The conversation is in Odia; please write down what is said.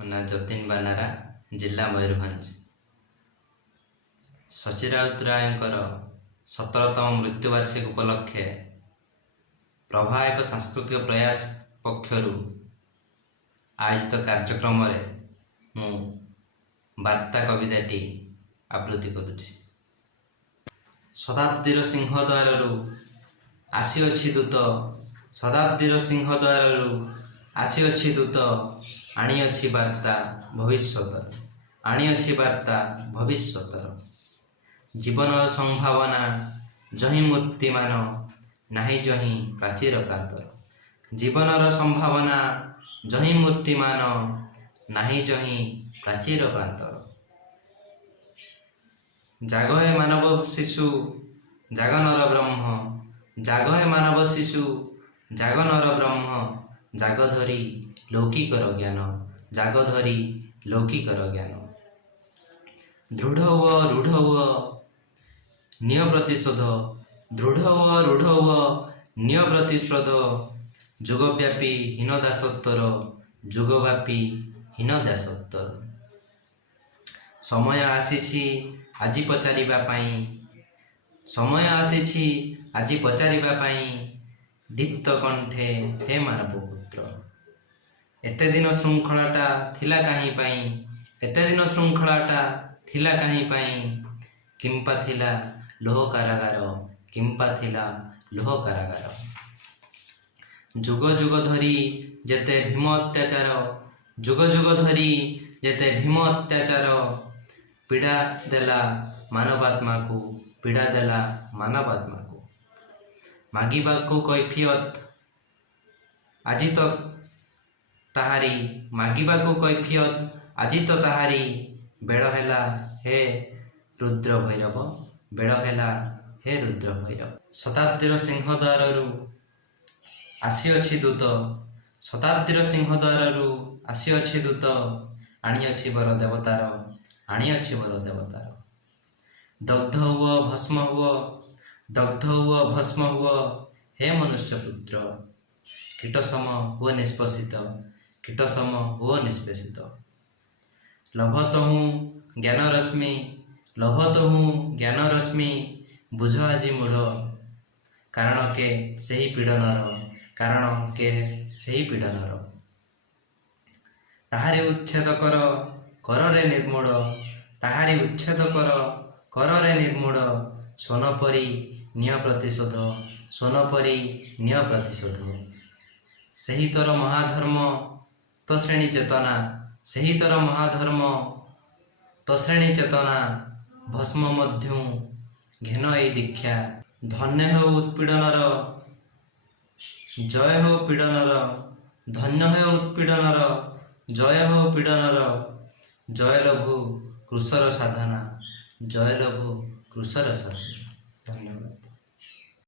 ମୋ ନାଁ ଯତୀନ ବାନାରା, ଜିଲ୍ଲା ମୟୂରଭଞ୍ଜ। ସଚ୍ଚି ରାଉତରାୟଙ୍କର 17ତମ ମୃତ୍ୟୁବାର୍ଷିକୀ ଉପଲକ୍ଷେ ପ୍ରଭା ଏକ ସାଂସ୍କୃତିକ ପ୍ରୟାସ ପକ୍ଷରୁ ଆୟୋଜିତ କାର୍ଯ୍ୟକ୍ରମରେ ମୁଁ ବାର୍ତ୍ତା କବିତାଟି ଆବୃତ୍ତି କରୁଛି। ଶତାବ୍ଦୀର ସିଂହଦ୍ୱାରରୁ ଆସିଅଛି ଦୂତ, ଶତାବ୍ଦୀର ସିଂହଦ୍ୱାରରୁ ଆସିଅଛି ଦୂତ, ଆଣିଅଛି ବାର୍ତ୍ତା ଭବିଷ୍ୟତର, ଆଣିଅଛି ବାର୍ତ୍ତା ଭବିଷ୍ୟତର। ଜୀବନର ସମ୍ଭାବନା ଯହିଁ ମୂର୍ତ୍ତିମାନ, ନାହିଁ ଯହିଁ ପ୍ରାଚୀର ପ୍ରାନ୍ତର। ଜୀବନର ସମ୍ଭାବନା ଯହିଁ ମୂର୍ତ୍ତିମାନ, ନାହିଁ ଯହିଁ ପ୍ରାଚୀର ପ୍ରାନ୍ତର। ଜାଗ ହେ ମାନବ ଶିଶୁ, ଜାଗ ନର ବ୍ରହ୍ମ, ଜାଗ ହେ ମାନବ ଶିଶୁ, ଜାଗ ନର ବ୍ରହ୍ମ। ଜାଗ ଧରି ଲୌକିକର ଜ୍ଞାନ, ଜାଗ ଧରି ଲୌକିକର ଜ୍ଞାନ। ଦୃଢ଼ ହୁଅ, ରୂଢ଼ ହୁଅ, ନିୟ ପ୍ରତିଶୋଧ, ଦୃଢ଼ ହୁଅ, ରୂଢ଼ ହୁଅ, ନିୟ ପ୍ରତିଶୋଧ। ଯୁଗବ୍ୟାପୀ ହୀନ ଦାସତ୍ୱର, ଯୁଗବ୍ୟାପୀ ହୀନ ଦାସତ୍ୱର। ସମୟ ଆସିଛି ଆଜି ପଚାରିବା ପାଇଁ, ସମୟ ଆସିଛି ଆଜି ପଚାରିବା ପାଇଁ। ଦୀପ୍ତ କଣ୍ଠେ ହେ ମାନବ ପୁତ୍ର, ଏତେ ଦିନ ଶୃଙ୍ଖଳାଟା ଥିଲା କାହିଁ ପାଇଁ, ଏତେ ଦିନ ଶୃଙ୍ଖଳାଟା ଥିଲା କାହିଁ ପାଇଁ। କିମ୍ପା ଥିଲା ଲୌହ କାରାଗାର, କିମ୍ପା ଥିଲା ଲୌହ କାରାଗାର। ଯୁଗ ଯୁଗ ଧରି ଯେତେ ଭୀମ ଅତ୍ୟାଚାର, ଯୁଗ ଯୁଗ ଧରି ଯେତେ ଭୀମ ଅତ୍ୟାଚାର। ପୀଡ଼ା ଦେଲା ମାନବାତ୍ମାକୁ, ପୀଡ଼ା ଦେଲା ମାନବାତ୍ମାକୁ। ମାଗିବାକୁ କୈଫିୟତ ଆଜି ତ ତାହାରି, ମାଗିବାକୁ କୈଫିୟତ ଆଜି ତ ତାହାରି। ବେଳ ହେଲା ହେ ରୁଦ୍ର ଭୈରବ, ବେଳ ହେଲା ହେ ରୁଦ୍ର ଭୈରବ। ଶତାବ୍ଦୀର ସିଂହଦ୍ୱାରରୁ ଆସିଅଛି ଦୂତ, ଶତାବ୍ଦୀର ସିଂହଦ୍ୱାରରୁ ଆସିଅଛି ଦୂତ, ଆଣିଅଛି ବର ଦେବତାର, ଆଣିଅଛି ବର ଦେବତାର। ଦଗ୍ଧ ହୁଅ ଭସ୍ମ ହୁଅ, ଦଗ୍ଧ ହୁଅ ଭସ୍ମ ହୁଅ, ହେ ମନୁଷ୍ୟ ପୁତ୍ର। କୀଟ ସମ ହୁଅ ନିଷ୍ପେଷିତ, କୀଟ ସମ ହୁଅ ନିଷ୍ପେଷିତ। ଲଭ ତହୁଁ ଜ୍ଞାନ ରଶ୍ମି, ଲଭ ତହୁଁ ଜ୍ଞାନ ରଶ୍ମି। ବୁଝ ଆଜି ମୂଢ଼, କାରଣ କେ ସେହି ପୀଡ଼ନର, କାରଣ କେ ସେହି ପୀଡ଼ନର। ତାହାରି ଉଚ୍ଛେଦ କର କରରେ ନିର୍ମୂଢ଼, ତାହାରି ଉଚ୍ଛେଦ କର କରରେ ନିର୍ମୂଢ଼। ସ୍ୱନ ପରି ନିୟ ପ୍ରତିଶୋଧ, ସ୍ୱନ ପରି ନିୟ ପ୍ରତିଶୋଧ। ସେହି ତୋର ମହାଧର୍ମ ତୋ ଶ୍ରେଣୀ ଚେତନା, ସେହି ତୋର ମହାଧର୍ମ ତୋ ଶ୍ରେଣୀ ଚେତନା। ଭସ୍ମ ମଧ୍ୟୁ ଘେନ ଏଇ ଦୀକ୍ଷା। ଧନ୍ୟ ହେଉ ଉତ୍ପୀଡ଼ନର, ଜୟ ହେଉ ପୀଡ଼ନର। ଧନ୍ୟ ହେଉ ଉତ୍ପୀଡ଼ନର, ଜୟ ହେଉ ପୀଡ଼ନର। ଜୟ ଲଭୁ କୃଶର ସାଧନା, ଜୟ ଲଭୁ କୃଶର ସାଧନା। ଧନ୍ୟବାଦ।